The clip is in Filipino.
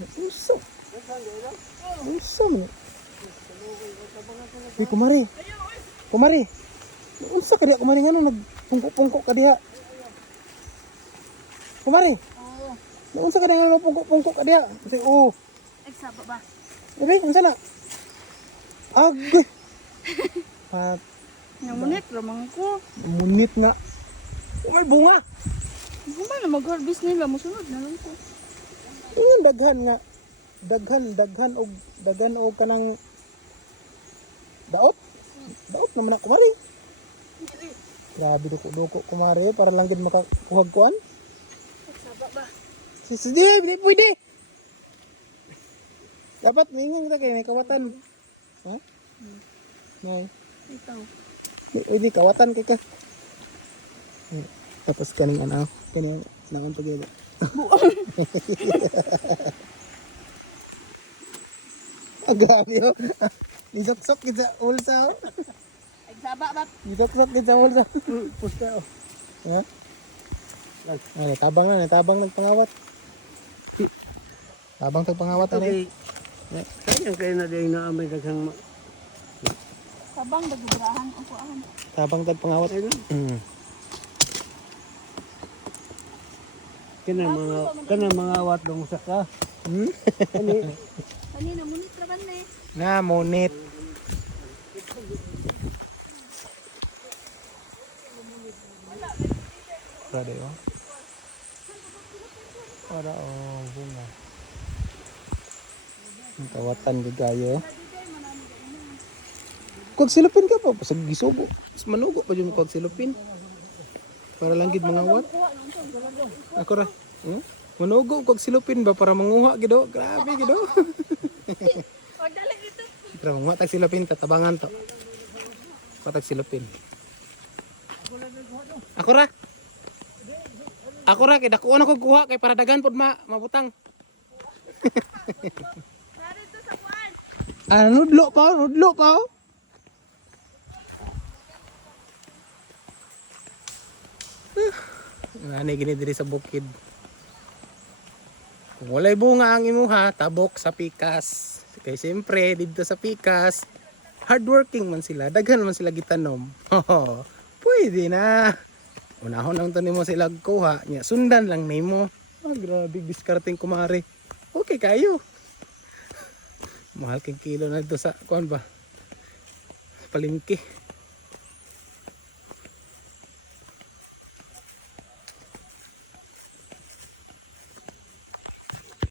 Unsa? Unsa man? Di kumari. Kumari. Unsa ka diha kumari ngano nagpungko-pungko ka diha? Kumari. Oo. Unsa ka diha nagpungko-pungko ka diha? Kasi Ay, saba ba? Uri, unsa na? Agoy. At Namunit, lamang ko. munit nga. May bunga. Kung ba na mag-harvest nila, musunod na lang ko. Ingon daghan nga. Daghan og kanang daot. Daot naman ako kumari. Grabe duko kumari para lang gid makakuhag kuan. Ay, saba ba? Sige, di pwede. Dapat mingon kita kay may kawatan. Ha? Nay. Ikaw. Di kawatan kay ka. Tapos kaning kaning naman pagila. Grabe oh. Nisok-sok kita ulsa oh. Ay, saba ba? Nisok-sok kita ulsa. Pusta oh. Ha? Ay, tabang nagpangawat. Tabang tagpangawat ani. Kaya kayo na din na may daghang Sabang, bagubarahan ako ahan. Tabang tagpangawat. kana mga awat dong sa ka. Kanina, munit raman na eh. Na monit. Rade oh. Para bunga. Ang kawatan gayo. Kung silupin ka pa, pasag gisugo. Mas manugo pa yung kung silupin. Para lang gid mga wat. Ako ra. Manugo kung silupin ba para manguha gido. Grabe gido. O, dali dito. Pero matag silupin tatabangan to. Matag silupin. Ako ra. Ako ra kay dako na ko kuha kay para dagan pod mabutang. Narito sa kuwan. Nudlo pa. Ani gini diri sa bukid. Kung walay bunga ang imuha, tabok sa pikas. Kay siyempre dito sa pikas, hardworking man sila, daghan man sila gitanom. Pwede na. Unahon lang to nimo sila kuha, nya sundan lang nimo. Grabe diskarting kumare. Okay kayo. Mahal kang kilo na dito sa kuan ba? Palengke.